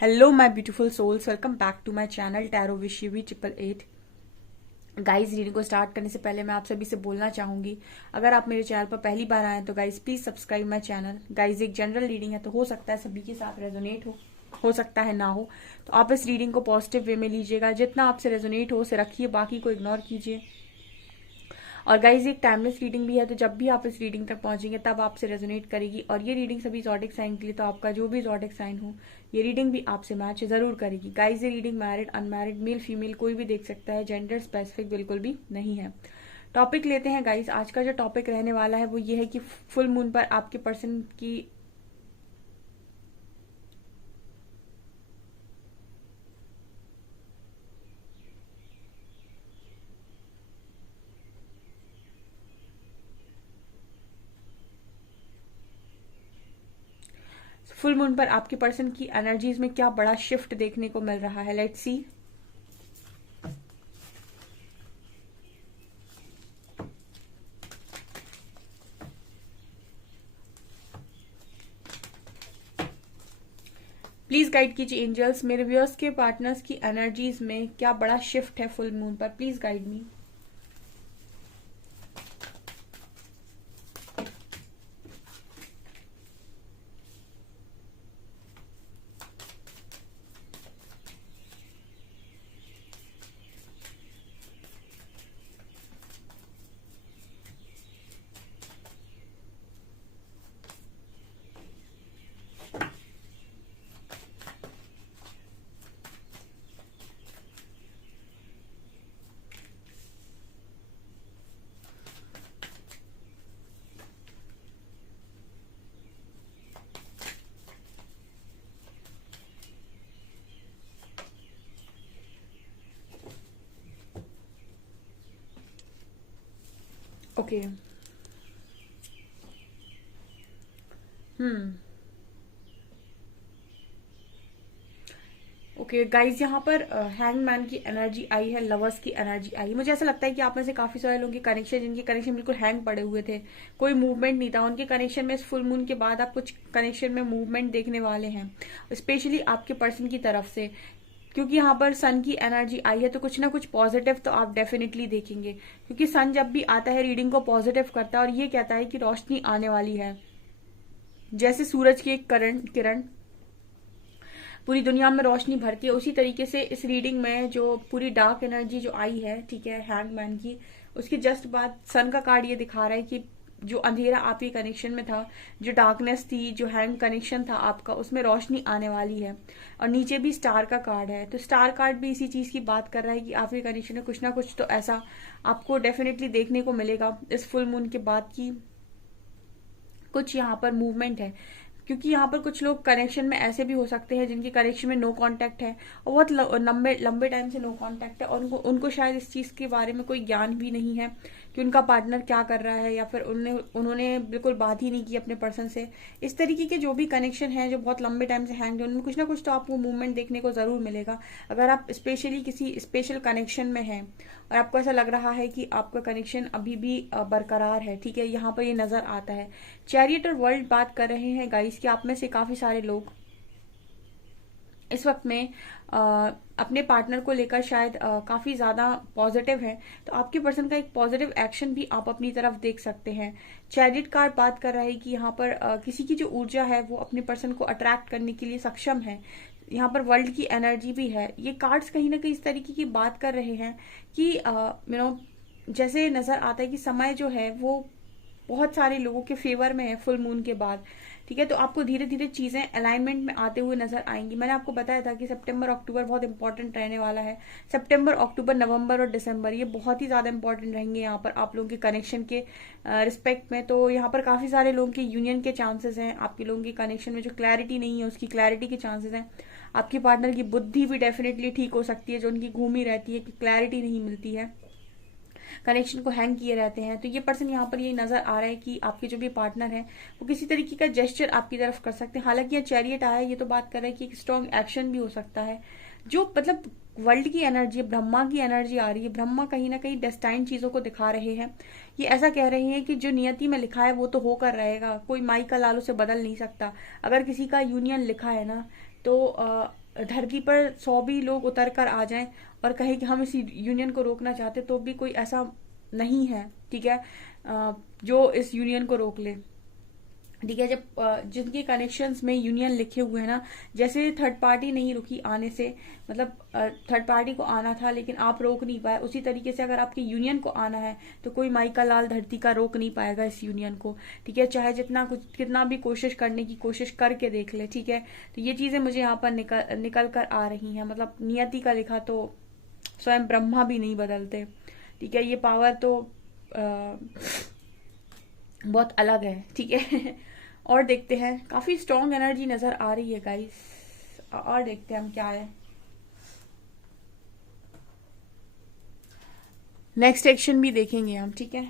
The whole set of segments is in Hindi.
Hello my beautiful souls, welcome back to my channel tarot विशिवी 888। गाइस, रीडिंग को स्टार्ट करने से पहले मैं आप सभी से बोलना चाहूंगी, अगर आप मेरे चैनल पर पहली बार आए तो guys please subscribe my channel. Guys, एक जनरल रीडिंग है तो हो सकता है सभी के साथ रेजोनेट हो सकता है ना हो, तो आप इस रीडिंग को पॉजिटिव वे में लीजिएगा। जितना आपसे रेजोनेट हो उसे रखिए, बाकी को इग्नोर कीजिए। और गाइज, एक टाइमलेस रीडिंग भी है, तो जब भी आप इस रीडिंग तक पहुंचेंगे तब आपसे रेजोनेट करेगी। और ये रीडिंग सभी जॉडिक साइन के लिए, तो आपका जो भी जॉडिक साइन हो ये रीडिंग भी आपसे मैच जरूर करेगी। गाइज, ये reading married unmarried male female कोई भी देख सकता है, जेंडर स्पेसिफिक बिल्कुल भी नहीं है। टॉपिक लेते हैं गाइज। आज का जो टॉपिक रहने वाला है वो ये है कि फुल मून पर आपके पर्सन की फुल मून पर आपके पर्सन की एनर्जीज में क्या बड़ा शिफ्ट देखने को मिल रहा है। Let's see. प्लीज गाइड कीजिए एंजल्स, मेरे व्यूअर्स के पार्टनर्स की एनर्जीज में क्या बड़ा शिफ्ट है फुल मून पर। Please guide me. Okay. Hmm. Okay guys, यहाँ पर हैंगमैन की एनर्जी आई है, लवर्स की एनर्जी आई है। मुझे ऐसा लगता है कि आप में से काफी सारे लोगों के कनेक्शन, जिनके कनेक्शन बिल्कुल हैंग पड़े हुए थे, कोई मूवमेंट नहीं था, उनके कनेक्शन में इस फुल मून के बाद आप कुछ कनेक्शन में मूवमेंट देखने वाले हैं, स्पेशली आपके पर्सन की तरफ से। क्योंकि यहाँ पर सन की एनर्जी आई है तो कुछ ना कुछ पॉजिटिव तो आप डेफिनेटली देखेंगे, क्योंकि सन जब भी आता है रीडिंग को पॉजिटिव करता है और ये कहता है कि रोशनी आने वाली है। जैसे सूरज की एक किरण पूरी दुनिया में रोशनी भरती है, उसी तरीके से इस रीडिंग में जो पूरी डार्क एनर्जी जो आई है, ठीक है, हैंगमैन की, उसके जस्ट बाद सन का कार्ड ये दिखा रहा है कि जो अंधेरा आपके कनेक्शन में था, जो डार्कनेस थी, जो हैंग कनेक्शन था आपका, उसमें रोशनी आने वाली है। और नीचे भी स्टार का कार्ड है, तो स्टार कार्ड भी इसी चीज की बात कर रहा है कि आपके कनेक्शन में कुछ ना कुछ तो ऐसा आपको डेफिनेटली देखने को मिलेगा इस फुल मून के बाद की कुछ यहाँ पर मूवमेंट है। क्योंकि यहाँ पर कुछ लोग कनेक्शन में ऐसे भी हो सकते हैं जिनके कनेक्शन में नो कांटेक्ट है और बहुत लंबे लंबे टाइम से नो कांटेक्ट है, और उनको शायद इस चीज के बारे में कोई ज्ञान भी नहीं है कि उनका पार्टनर क्या कर रहा है, या फिर उन्होंने बिल्कुल बात ही नहीं की अपने पर्सन से। इस तरीके के जो भी कनेक्शन है जो बहुत लंबे टाइम से हैंग है, उनमें कुछ ना कुछ तो आपको मूवमेंट देखने को जरूर मिलेगा। अगर आप स्पेशली किसी स्पेशल कनेक्शन में हैं और आपको ऐसा लग रहा है कि आपका कनेक्शन अभी भी बरकरार है, ठीक है, यहाँ पर ये नजर आता है। चैरियट और वर्ल्ड बात कर रहे हैं गाइस कि आप में से काफी सारे लोग इस वक्त में अपने पार्टनर को लेकर शायद काफी ज्यादा पॉजिटिव है, तो आपके पर्सन का एक पॉजिटिव एक्शन भी आप अपनी तरफ देख सकते हैं। चैरियट कार्ड बात कर रहा है कि यहाँ पर किसी की जो ऊर्जा है वो अपने पर्सन को अट्रैक्ट करने के लिए सक्षम है। यहाँ पर वर्ल्ड की एनर्जी भी है। ये कार्ड्स कहीं ना कहीं इस तरीके की बात कर रहे हैं कि जैसे नजर आता है कि समय जो है वो बहुत सारे लोगों के फेवर में है फुल मून के बाद, ठीक है, तो आपको धीरे धीरे चीजें अलाइनमेंट में आते हुए नजर आएंगी। मैंने आपको बताया था कि सितंबर अक्टूबर बहुत इंपॉर्टेंट रहने वाला है। सितंबर अक्टूबर नवंबर और दिसंबर ये बहुत ही ज्यादा इंपॉर्टेंट रहेंगे यहाँ पर आप लोगों के कनेक्शन के रिस्पेक्ट में। तो यहाँ पर काफी सारे लोगों के यूनियन के चांसेस हैं, आपके लोगों के कनेक्शन में जो क्लैरिटी नहीं है उसकी क्लैरिटी के चांसेस हैं। आपके पार्टनर की बुद्धि भी डेफिनेटली ठीक हो सकती है, जो उनकी घूमी रहती है कि क्लैरिटी नहीं मिलती है, कनेक्शन को हैंग किए रहते हैं। तो ये पर्सन यहाँ पर ये नजर आ रहा है कि आपके जो भी पार्टनर है वो किसी तरीके का जेस्चर आपकी तरफ कर सकते हैं। हालांकि ये चैरियट आया है, ये तो बात कर रहा है कि एक स्ट्रॉन्ग एक्शन भी हो सकता है। जो मतलब वर्ल्ड की एनर्जी, ब्रह्मा की एनर्जी आ रही है, ब्रह्मा कहीं ना कहीं डेस्टाइन चीजों को दिखा रहे हैं। ये ऐसा कह रहे हैं कि जो नियति में लिखा है वो तो होकर रहेगा, कोई माई का लाल उसे बदल नहीं सकता। अगर किसी का यूनियन लिखा है ना, तो धरती पर 100 भी लोग उतर कर आ जाएं और कहें कि हम इस यूनियन को रोकना चाहते, तो भी कोई ऐसा नहीं है, ठीक है, जो इस यूनियन को रोक ले। ठीक है, जब जिनके कनेक्शंस में यूनियन लिखे हुए हैं ना, जैसे थर्ड पार्टी नहीं रुकी आने से, मतलब थर्ड पार्टी को आना था लेकिन आप रोक नहीं पाए, उसी तरीके से अगर आपके यूनियन को आना है तो कोई माई का लाल धरती का रोक नहीं पाएगा इस यूनियन को। ठीक है, चाहे कितना भी कोशिश करने की कोशिश करके देख ले। ठीक है, तो ये चीजें मुझे यहाँ पर निकल कर आ रही हैं। मतलब नियति का लिखा तो स्वयं ब्रह्मा भी नहीं बदलते। ठीक है, ये पावर तो बहुत अलग है। ठीक है और देखते हैं, काफी स्ट्रॉन्ग एनर्जी नजर आ रही है गाइस, और देखते हैं हम क्या है। नेक्स्ट एक्शन भी देखेंगे हम। ठीक है,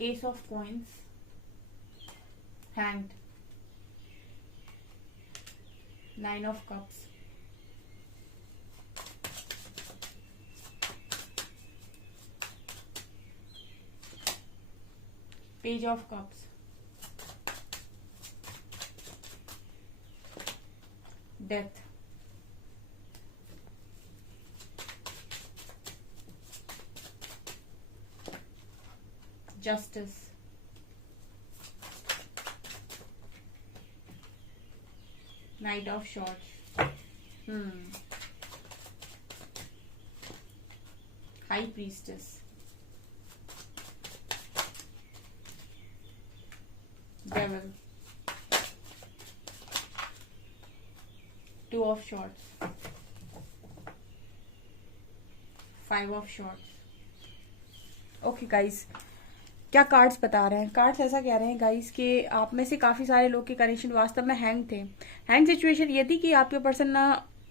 S of coins, hanged, 9 of cups, page of cups, death, justice, Knight of Swords, High Priestess, Devil, 2 of Swords, 5 of Swords। Okay guys, क्या कार्ड्स बता रहे हैं? कार्ड्स ऐसा कह रहे हैं गाइस कि आप में से काफी सारे लोग के कनेक्शन वास्तव में हैंग थे। हैंग सिचुएशन ये थी कि आपके पर्सन ना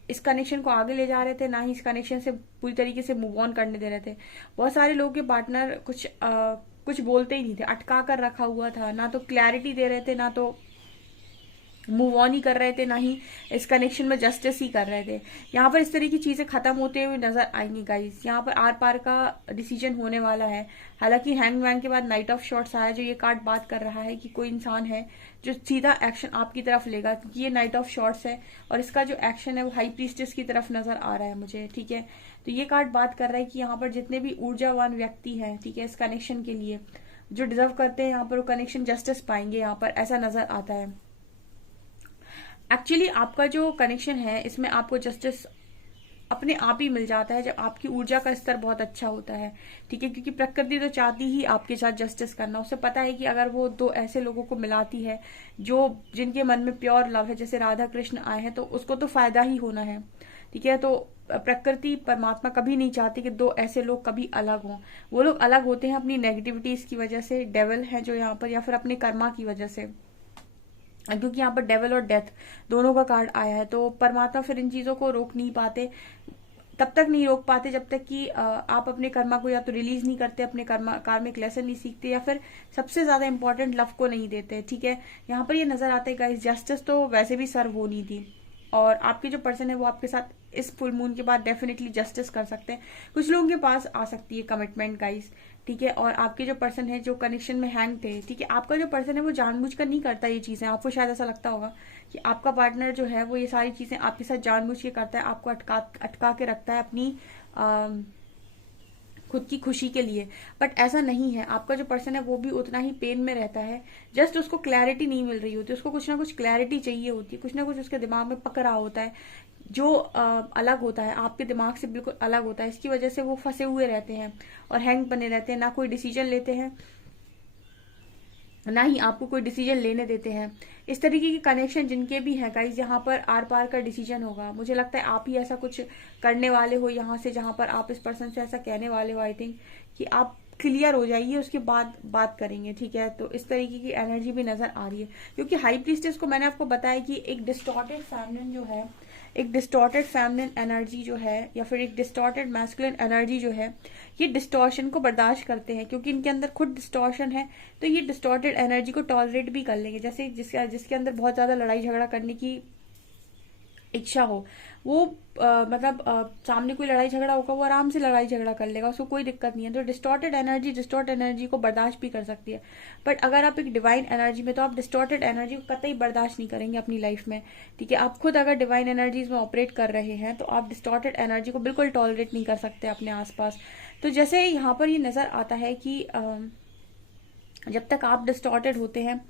इस कनेक्शन को आगे ले जा रहे थे, ना ही इस कनेक्शन से पूरी तरीके से मूव ऑन करने दे रहे थे। बहुत सारे लोगों के पार्टनर कुछ बोलते ही नहीं थे, अटका कर रखा हुआ था, ना तो क्लैरिटी दे रहे थे, ना तो मूव ऑन ही कर रहे थे, ना ही इस कनेक्शन में जस्टिस ही कर रहे थे। यहाँ पर इस तरह की चीजें खत्म होते हुए नजर आएंगी गाइस। यहाँ पर आर पार का डिसीजन होने वाला है। हालांकि हैंगमैन के बाद नाइट ऑफ शॉर्ट्स आया, जो ये कार्ड बात कर रहा है कि कोई इंसान है जो सीधा एक्शन आपकी तरफ लेगा, क्योंकि ये नाइट ऑफ शॉर्ट्स है और इसका जो एक्शन है वो हाई प्रीस्टेस की तरफ नजर आ रहा है मुझे। ठीक है, तो ये कार्ड बात कर रहा है कि यहाँ पर जितने भी ऊर्जावान व्यक्ति हैं, ठीक है, इस कनेक्शन के लिए जो डिजर्व करते हैं, यहाँ पर वो कनेक्शन जस्टिस पाएंगे, यहाँ पर ऐसा नजर आता है। एक्चुअली आपका जो कनेक्शन है इसमें आपको जस्टिस अपने आप ही मिल जाता है जब आपकी ऊर्जा का स्तर बहुत अच्छा होता है। ठीक है, क्योंकि प्रकृति तो चाहती ही आपके साथ जस्टिस करना। उसे पता है कि अगर वो दो ऐसे लोगों को मिलाती है जो जिनके मन में प्योर लव है, जैसे राधा कृष्ण आए हैं, तो उसको तो फायदा ही होना है। ठीक है, तो प्रकृति परमात्मा कभी नहीं चाहती कि दो ऐसे लोग कभी अलग हों। वो लोग अलग होते हैं अपनी नेगेटिविटीज की वजह से, डेविल है जो यहाँ पर, या फिर अपने कर्मा की वजह से, क्योंकि यहाँ पर डेविल और डेथ दोनों का कार्ड आया है। तो परमात्मा फिर इन चीजों को रोक नहीं पाते, तब तक नहीं रोक पाते जब तक कि आप अपने कर्मा को या तो रिलीज नहीं करते, अपने कार्मिक लेसन नहीं सीखते, या फिर सबसे ज्यादा इंपॉर्टेंट लव को नहीं देते। ठीक है, यहाँ पर ये नजर आता है गाइस, जस्टिस तो वैसे भी सर्व होनी थी और आपके जो पर्सन है वो आपके साथ इस फुल मून के बाद डेफिनेटली जस्टिस कर सकते हैं। कुछ लोगों के पास आ सकती है कमिटमेंट गाइस। ठीक है, और आपके जो पर्सन है जो कनेक्शन में हैंग थे, ठीक है, आपका जो पर्सन है वो जानबूझकर नहीं करता ये चीजें। आपको शायद ऐसा लगता होगा कि आपका पार्टनर जो है वो ये सारी चीजें आपके साथ जानबूझ के करता है, आपको अटका के रखता है अपनी खुद की खुशी के लिए, बट ऐसा नहीं है। आपका जो पर्सन है वो भी उतना ही पेन में रहता है, जस्ट उसको क्लैरिटी नहीं मिल रही होती, उसको कुछ ना कुछ क्लैरिटी चाहिए होती है, कुछ ना कुछ उसके दिमाग में पक रहा होता है जो अलग होता है, आपके दिमाग से बिल्कुल अलग होता है। इसकी वजह से वो फंसे हुए रहते हैं और हैंग बने रहते हैं, ना कोई डिसीजन लेते हैं, ना ही आपको कोई डिसीजन लेने देते हैं। इस तरीके के कनेक्शन जिनके भी हैं गाइस, यहाँ पर आर पार का डिसीजन होगा। मुझे लगता है आप ही ऐसा कुछ करने वाले हो यहाँ से, जहां पर आप इस पर्सन से ऐसा कहने वाले हो, आई थिंक, कि आप क्लियर हो जाइए, उसके बाद बात करेंगे। ठीक है, तो इस तरीके की एनर्जी भी नजर आ रही है, क्योंकि हाई प्रीस्टेस को मैंने आपको बताया कि एक डिस्टॉर्टेड फेमिनिन जो है, एक डिस्टॉर्टेड फेमिनिन एनर्जी जो है, या फिर एक डिस्टॉर्टेड मैस्कुलिन एनर्जी जो है, ये डिस्टॉर्शन को बर्दाश्त करते हैं, क्योंकि इनके अंदर खुद डिस्टॉर्शन है, तो ये डिस्टॉर्टेड एनर्जी को टॉलरेट भी कर लेंगे। जैसे जिसके अंदर बहुत ज्यादा लड़ाई झगड़ा करने की इच्छा हो, वो मतलब सामने कोई लड़ाई झगड़ा होगा, वो आराम से लड़ाई झगड़ा कर लेगा, उसको कोई दिक्कत नहीं है। तो डिस्टॉर्टेड एनर्जी को बर्दाश्त भी कर सकती है। बट अगर आप एक डिवाइन एनर्जी में, तो आप डिस्टॉर्टेड एनर्जी को कतई बर्दाश्त नहीं करेंगे अपनी लाइफ में, ठीक है। आप खुद अगर डिवाइन एनर्जीज में ऑपरेट कर रहे हैं तो आप डिस्टॉर्टेड एनर्जी को बिल्कुल टॉलरेट नहीं कर सकते अपने आसपास। तो जैसे यहाँ पर ये नजर आता है कि जब तक आप डिस्टॉर्टेड होते हैं,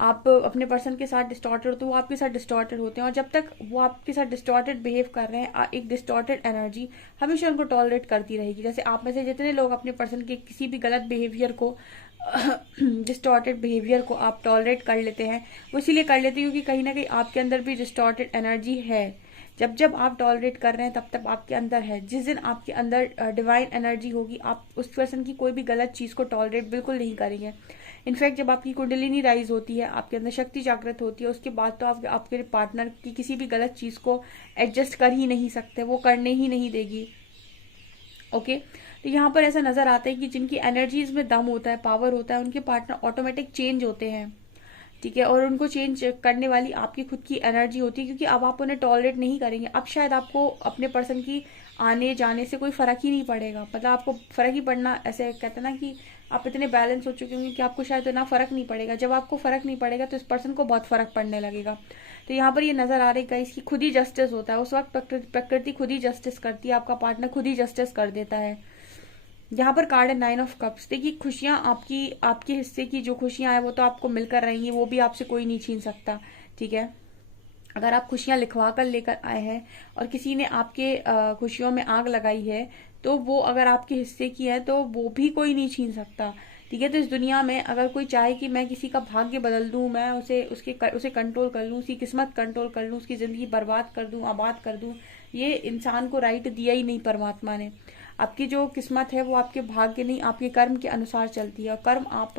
आप अपने पर्सन के साथ डिस्टॉर्टेड होते हैं, वो आपके साथ डिस्टॉर्टेड होते हैं, और जब तक वो आपके साथ डिस्टॉर्टेड बिहेव कर रहे हैं, एक डिस्टॉर्टेड एनर्जी हमेशा उनको टॉलरेट करती रहेगी। जैसे आप में से जितने लोग अपने पर्सन के किसी भी गलत बिहेवियर को डिस्टॉर्टेड बिहेवियर को आप टॉलरेट कर लेते हैं, वो इसीलिए कर लेते हैं क्योंकि कहीं ना कहीं आपके अंदर भी डिस्टॉर्टेड एनर्जी है। जब जब आप टॉलरेट कर रहे हैं तब तब आपके अंदर है। जिस दिन आपके अंदर डिवाइन एनर्जी होगी, आप उस पर्सन की कोई भी गलत चीज को टॉलरेट बिल्कुल नहीं करेंगे। इनफैक्ट जब आपकी कुंडलिनी राइज होती है, आपके अंदर शक्ति जागृत होती है, उसके बाद तो आप आपके पार्टनर की किसी भी गलत चीज को एडजस्ट कर ही नहीं सकते, वो करने ही नहीं देगी। ओके, तो यहाँ पर ऐसा नजर आता है कि जिनकी एनर्जीज में दम होता है, पावर होता है, उनके पार्टनर ऑटोमेटिक चेंज होते हैं, ठीक है। और उनको चेंज करने वाली आपकी खुद की एनर्जी होती है, क्योंकि अब आप उन्हें टॉलरेट नहीं करेंगे। अब शायद आपको अपने पर्सन की आने जाने से कोई फर्क ही नहीं पड़ेगा, मतलब आपको फर्क ही पड़ना, ऐसे कहते हैं ना कि आप इतने बैलेंस हो चुके होंगे कि आपको शायद इतना फर्क नहीं पड़ेगा। जब आपको फर्क नहीं पड़ेगा तो इस पर्सन को बहुत फर्क पड़ने लगेगा। तो यहाँ पर ये नजर आ रहा है इसकी खुद ही जस्टिस होता है, उस वक्त प्रकृति खुद ही जस्टिस करती है, आपका पार्टनर खुद ही जस्टिस कर देता है। यहाँ पर कार्ड है 9 ऑफ कप्स। देखिए, खुशियां आपकी, आपके हिस्से की जो खुशियां हैं वो तो आपको मिलकर रहेंगी, वो भी आपसे कोई नहीं छीन सकता, ठीक है। अगर आप खुशियां लिखवा कर लेकर आए हैं और किसी ने आपके खुशियों में आग लगाई है, तो वो अगर आपके हिस्से की है तो वो भी कोई नहीं छीन सकता, ठीक है। तो इस दुनिया में अगर कोई चाहे कि मैं किसी का भाग्य बदल दूं, मैं उसे कंट्रोल कर लूं, उसकी किस्मत कंट्रोल कर लूं, उसकी जिंदगी बर्बाद कर दूं, आबाद कर दूं, ये इंसान को राइट दिया ही नहीं परमात्मा ने। आपकी जो किस्मत है वो आपके भाग्य नहीं, आपके कर्म के अनुसार चलती है, और कर्म आप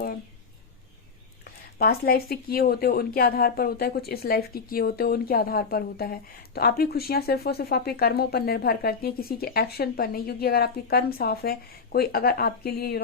पास्ट लाइफ से किए होते हो उनके आधार पर होता है, कुछ इस लाइफ के किए होते हो उनके आधार पर होता है। तो आपकी खुशियां सिर्फ और सिर्फ आपके कर्मों पर निर्भर करती हैं, किसी के एक्शन पर नहीं। क्योंकि अगर आपके कर्म साफ है, कोई अगर आपके लिए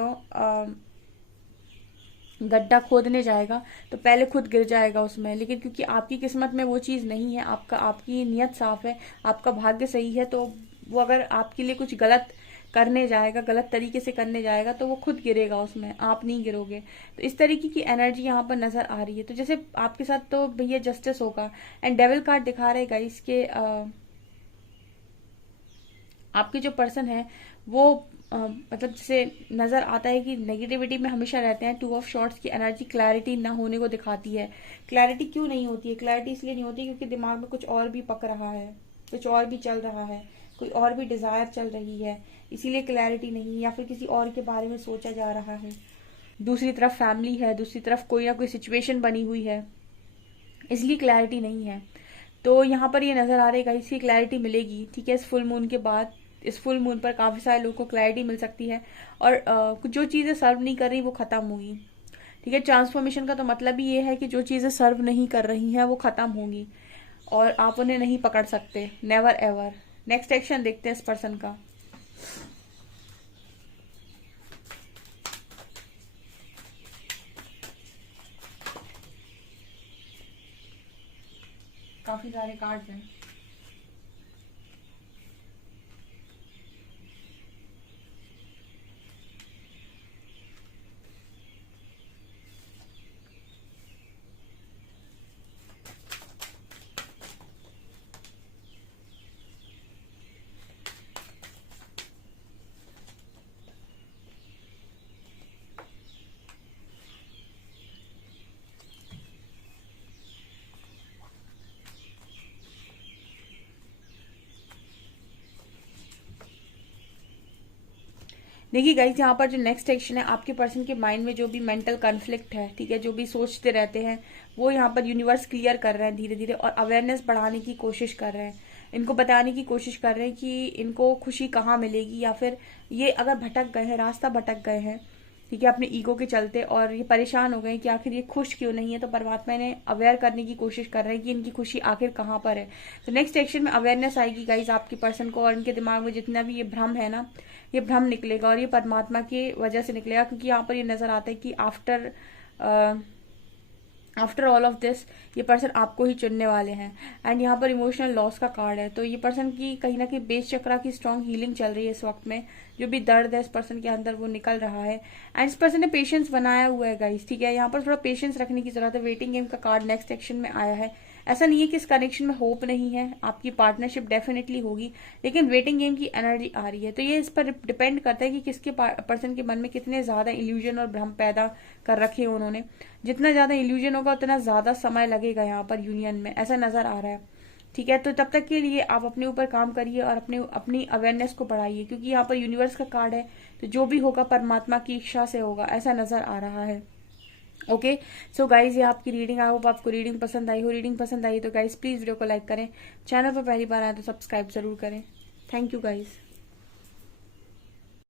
गड्ढा खोदने जाएगा तो पहले खुद गिर जाएगा उसमें, लेकिन क्योंकि आपकी किस्मत में वो चीज नहीं है, आपकी नियत साफ है, आपका भाग्य सही है, तो वो अगर आपके लिए कुछ गलत करने जाएगा, गलत तरीके से करने जाएगा, तो वो खुद गिरेगा उसमें, आप नहीं गिरोगे। तो इस तरीके की एनर्जी यहाँ पर नजर आ रही है। तो जैसे आपके साथ तो भैया जस्टिस होगा। एंड डेविल कार्ड दिखा रहेगा इसके आपके जो पर्सन है वो मतलब जैसे नजर आता है कि नेगेटिविटी में हमेशा रहते हैं। 2 ऑफ शॉर्ट्स की एनर्जी क्लैरिटी ना होने को दिखाती है। क्लैरिटी क्यों नहीं होती है? क्लैरिटी इसलिए नहीं होती क्योंकि दिमाग में कुछ और भी पक रहा है, कुछ और भी चल रहा है, कोई और भी डिजायर चल रही है, इसीलिए क्लैरिटी नहीं, या फिर किसी और के बारे में सोचा जा रहा है। दूसरी तरफ फैमिली है, दूसरी तरफ कोई ना कोई सिचुएशन बनी हुई है, इसलिए क्लैरिटी नहीं है। तो यहाँ पर ये नजर आ रहा है इसकी क्लैरिटी मिलेगी, ठीक है। इस फुल मून के बाद, इस फुल मून पर काफी सारे लोगों को क्लैरिटी मिल सकती है, और जो चीजें सर्व नहीं कर रही वो खत्म होगी, ठीक है। ट्रांसफॉर्मेशन का तो मतलब ही ये है कि जो चीजें सर्व नहीं कर रही हैं वो खत्म होंगी और आप उन्हें नहीं पकड़ सकते, नेवर एवर। नेक्स्ट एक्शन देखते हैं इस पर्सन का। काफी सारे कार्ड्स हैं। देखिए गाइस, यहाँ पर जो नेक्स्ट एक्शन है, आपके पर्सन के माइंड में जो भी मेंटल कॉन्फ्लिक्ट है, ठीक है, जो भी सोचते रहते हैं, वो यहाँ पर यूनिवर्स क्लियर कर रहे हैं धीरे धीरे, और अवेयरनेस बढ़ाने की कोशिश कर रहे हैं। इनको बताने की कोशिश कर रहे हैं कि इनको खुशी कहाँ मिलेगी, या फिर ये अगर भटक गए हैं, रास्ता भटक गए हैं, ठीक है, अपने ईगो के चलते, और ये परेशान हो गए कि आखिर ये खुश क्यों नहीं है, तो परमात्मा इन्हें अवेयर करने की कोशिश कर रहे हैं कि इनकी खुशी आखिर कहाँ पर है। तो नेक्स्ट एक्शन में अवेयरनेस आएगी गाइज आपके पर्सन को, और इनके दिमाग में जितना भी ये भ्रम है ना, ये भ्रम निकलेगा, और ये परमात्मा की वजह से निकलेगा। क्योंकि यहाँ पर ये नजर आता है कि after after all of this ये पर्सन आपको ही चुनने वाले हैं। एंड यहाँ पर इमोशनल लॉस का कार्ड है, तो ये पर्सन की कहीं ना कहीं बेस चक्रा की स्ट्रॉन्ग हीलिंग चल रही है इस वक्त में। जो भी दर्द है इस पर्सन के अंदर वो निकल रहा है। एंड इस पर्सन ने पेशेंस बनाया हुआ है गाइस, ठीक है। यहाँ पर थोड़ा पेशेंस रखने की जरूरत है। वेटिंग गेम का कार्ड नेक्स्ट सेक्शन में आया है। ऐसा नहीं है कि इस कनेक्शन में होप नहीं है, आपकी पार्टनरशिप डेफिनेटली होगी, लेकिन वेटिंग गेम की एनर्जी आ रही है। तो ये इस पर डिपेंड करता है कि किसके पर्सन के मन में कितने ज्यादा इल्यूजन और भ्रम पैदा कर रखे हैं उन्होंने। जितना ज्यादा इल्यूजन होगा उतना ज्यादा समय लगेगा यहाँ पर यूनियन में, ऐसा नजर आ रहा है, ठीक है। तो तब तक के लिए आप अपने ऊपर काम करिए और अपनी अवेयरनेस को बढ़ाइए, क्योंकि यहाँ पर यूनिवर्स का कार्ड है, तो जो भी होगा परमात्मा की इच्छा से होगा, ऐसा नजर आ रहा है। ओके, सो गाइज ये आपकी रीडिंग, आई होप आपको रीडिंग पसंद आई हो। रीडिंग पसंद आई तो गाइज प्लीज वीडियो को लाइक करें, चैनल पर पहली बार आए तो सब्सक्राइब जरूर करें। Thank you guys.